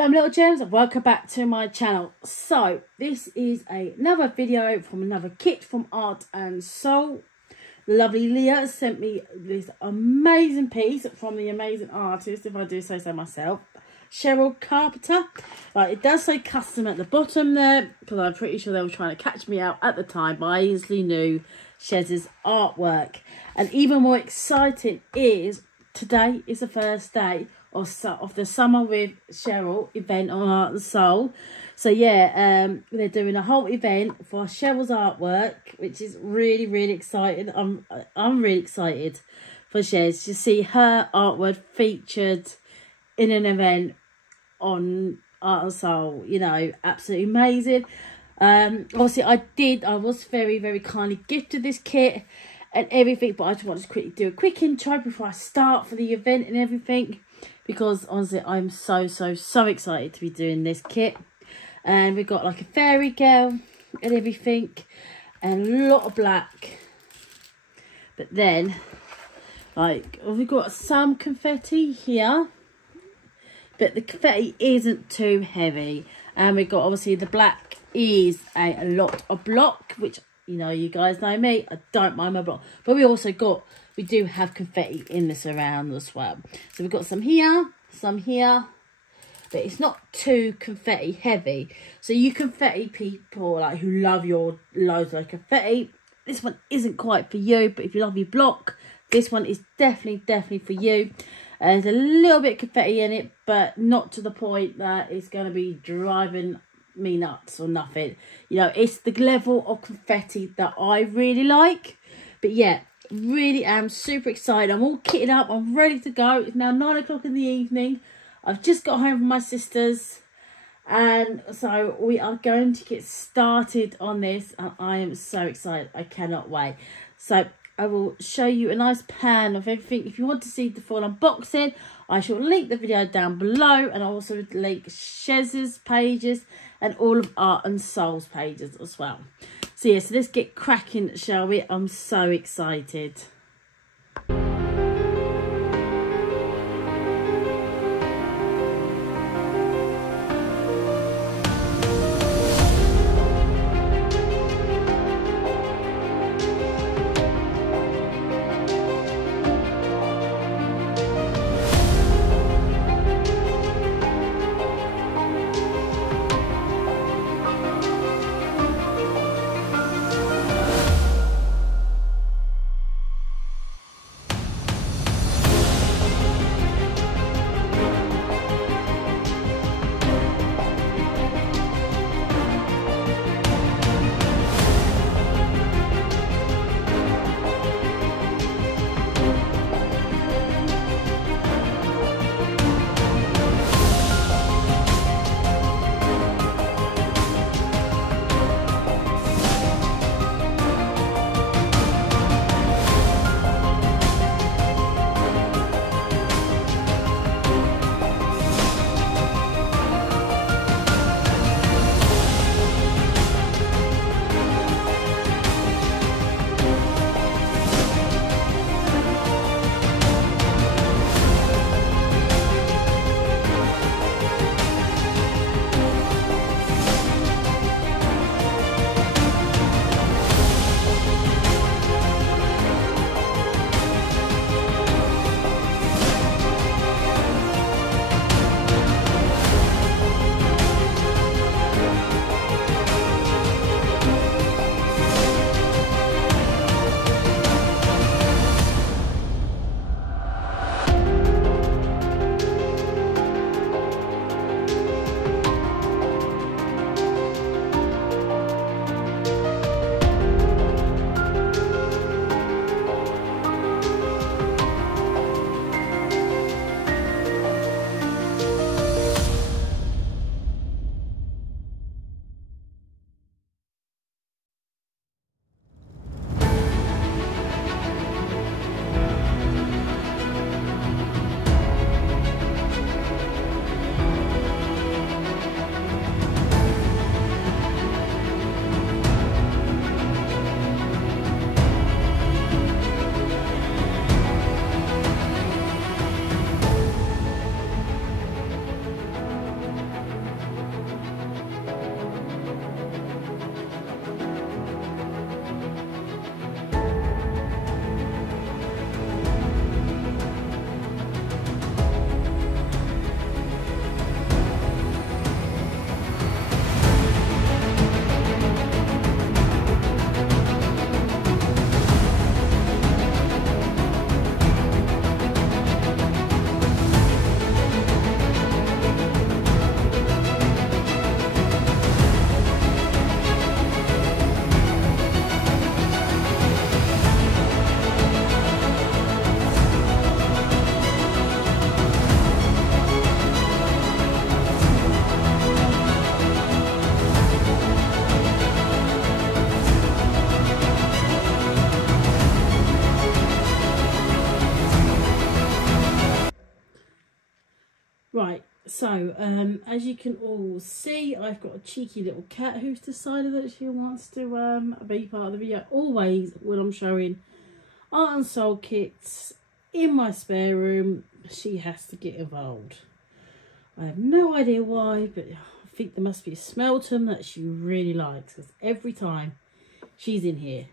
Hello my little gems, welcome back to my channel. So this is another video from another kit from Art and Soul. Lovely Leah sent me this amazing piece from the amazing artist, if I do say so myself, Cheryl Carpenter. It does say custom at the bottom there, because I'm pretty sure they were trying to catch me out at the time, but I easily knew Chez's artwork. And even more exciting is today is the first day of the Summer with Cheryl event on Art and Soul. So yeah, they're doing a whole event for Cheryl's artwork, which is really exciting. I'm really excited for Chez to see her artwork featured in an event on Art and Soul. You know, absolutely amazing. Obviously I was very kindly gifted this kit and everything, but I just want to quickly do a quick intro before I start for the event and everything, because honestly I'm so excited to be doing this kit. And we've got like a fairy girl and everything and a lot of black, but then like we've got some confetti here, but the confetti isn't too heavy. And we've got obviously the black is a lot of block, which, you know, you guys know me, I don't mind my block. But we do have confetti in this around as well. So we've got some here, but it's not too confetti heavy. So you confetti people like who love your loads of confetti, this one isn't quite for you. But if you love your block, this one is definitely for you. There's a little bit of confetti in it, but not to the point that it's going to be driving me nuts or nothing. You know, it's the level of confetti that I really like. But yeah, really am super excited. I'm all kitted up, I'm ready to go. It's now 9 o'clock in the evening. I've just got home from my sister's, and so we are going to get started on this, and I am so excited. I cannot wait. So I will show you a nice pan of everything. If you want to see the full unboxing, I shall link the video down below, and I'll also link Chez's pages and all of Art and Soul's pages as well. So yeah, so let's get cracking, shall we? I'm so excited. So, as you can all see, I've got a cheeky little cat who's decided that she wants to be part of the video. Always when I'm showing art and soul kits in my spare room, she has to get involved. I have no idea why, but I think there must be a smell to them that she really likes, because every time she's in here.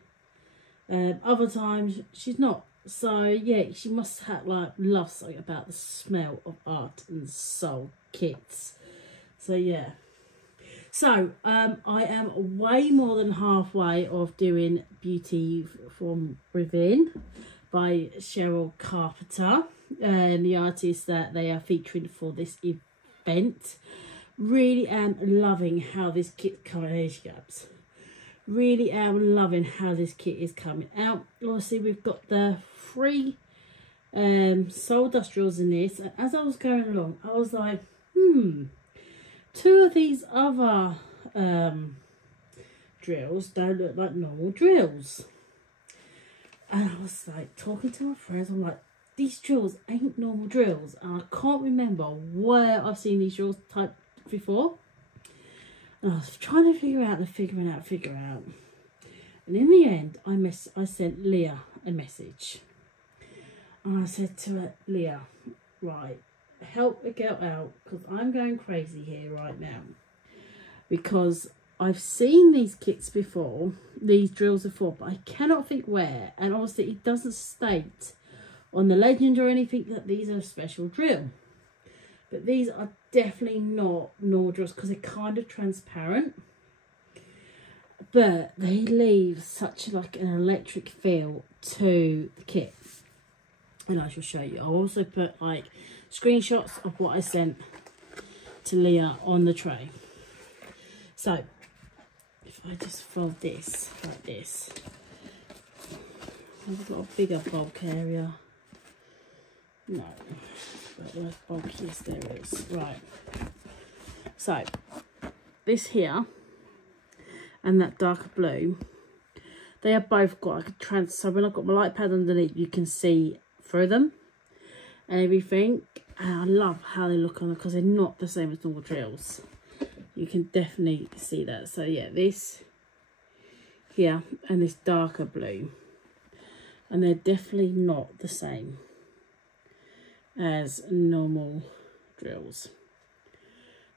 Other times she's not. So yeah, she must have love something about the smell of art and soul kits. So yeah. So I am way more than halfway of doing Beauty from Within by Cheryl Carpenter, and the artist that they are featuring for this event. Really am loving how this kit coming. There she goes. Really am loving how this kit is coming out. Obviously we've got the 3 soul dust drills in this, and as I was going along I was like, 2 of these other drills don't look like normal drills. And I was like talking to my friends, I'm like, these drills ain't normal drills, and I can't remember where I've seen these drills typed before. And I was trying to figure out. And in the end, I sent Leah a message. And I said to her, Leah, right, help a girl out, because I'm going crazy here right now. Because I've seen these kits before, these drills before, but I cannot think where. And obviously it doesn't state on the legend or anything that these are a special drill. But these are definitely not normal drills, because they're kind of transparent. But they leave such like an electric feel to the kit. And I shall show you. I'll also put like screenshots of what I sent to Leah on the tray. So, if I just fold this like this, I've got a bigger bulk area. No. Where's bulkiest there is. Right. So, this here and that darker blue, they have both got like a so when I've got my light pad underneath, you can see through them and everything. And I love how they look on them, because they're not the same as normal drills. You can definitely see that. So yeah, this here and this darker blue, and they're definitely not the same as normal drills.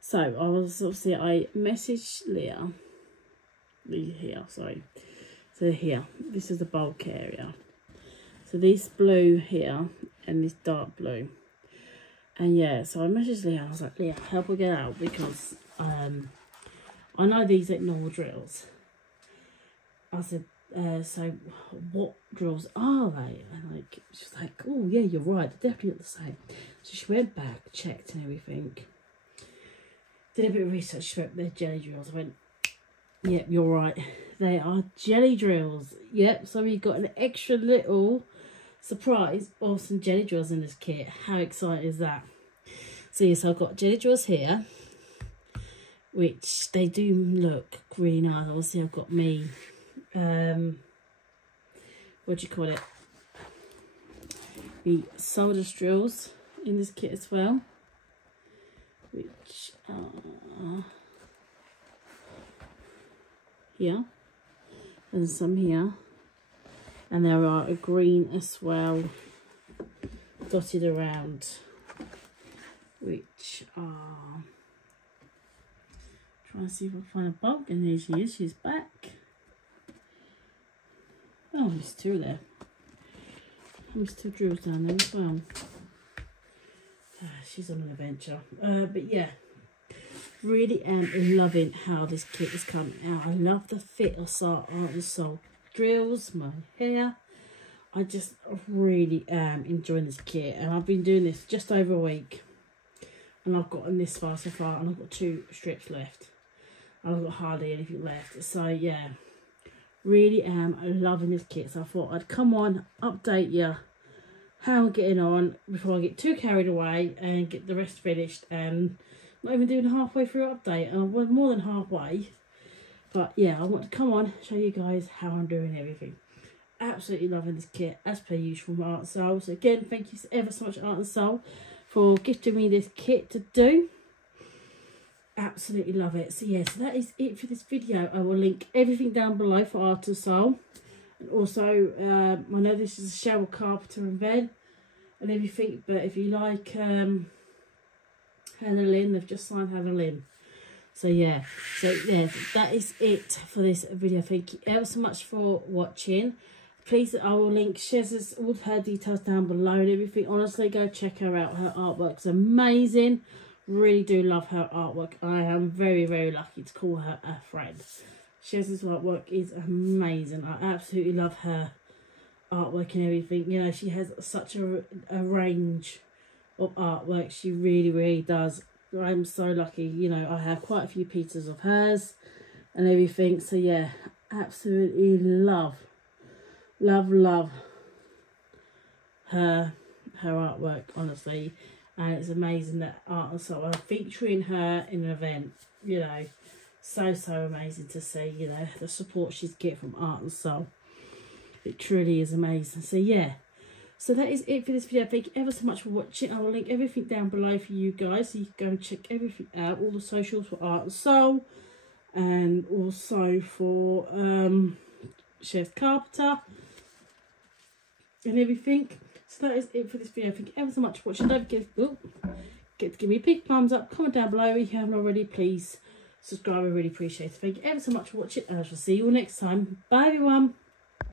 So I messaged Leah here, sorry. So here, this is the bulk area. So this blue here and this dark blue. And yeah, so I messaged Leah, I was like, Leah, help her get out, because I know these ain't normal drills. I said, so what drills are they? And like, she's like, oh yeah, you're right, they're definitely not the same. So she went back, checked and everything, did a bit of research. She went, they're jelly drills. I went, yep, you're right, they are jelly drills. Yep, so we got an extra little surprise of some jelly drills in this kit. How exciting is that? So yes, I've got jelly drills here, which they do look really nice. Obviously I've got me what do you call it, the solder drills in this kit as well, which are here and some here, and there are a green as well dotted around, which are, trying to see if I find a bulk. And there she is, she's back. Oh, there's 2 there. There's 2 drills down there as well. She's on an adventure. But yeah, really am loving how this kit is coming out. I love the fit of Art and Soul drills, my hair. I just really am enjoying this kit, and I've been doing this just over a week, and I've gotten this far so far, and I've got 2 strips left. I've got hardly anything left. So yeah, really am loving this kit. So I thought I'd come on, update you how I'm getting on before I get too carried away and get the rest finished, and not even doing a halfway through update. And I was more than halfway, but yeah, I want to come on, show you guys how I'm doing everything. Absolutely loving this kit as per usual from Art and Soul. So again, thank you ever so much, Art and Soul, for gifting me this kit to do. absolutely love it. So yeah, so that is it for this video. I will link everything down below for Art and Soul. And also, I know this is a Cheryl Carpenter event and everything, but if you like Hannah Lynn, they've just signed Hannah Lynn. So yeah, that is it for this video. Thank you ever so much for watching. Please, I will link Shez's, all her details down below and everything. Honestly, go check her out. Her artwork's amazing. Really do love her artwork. I am very, very lucky to call her a friend. Shez's artwork is amazing. I absolutely love her artwork and everything. You know, she has such a range of artwork. She really, really does. I'm so lucky. You know, I have quite a few pieces of hers and everything. So yeah, absolutely love her artwork, honestly. And it's amazing that Art and Soul are featuring her in an event. You know, so amazing to see, you know, the support she's getting from Art and Soul. It truly is amazing. So yeah, so that is it for this video. Thank you ever so much for watching. I will link everything down below for you guys, so you can go and check everything out, all the socials for Art and Soul, and also for Cheryl Carpenter and everything. So that is it for this video. Thank you ever so much for watching. Don't forget to give me a big thumbs up, comment down below if you haven't already. Please subscribe, I really appreciate it. Thank you ever so much for watching, and I shall see you all next time. Bye everyone.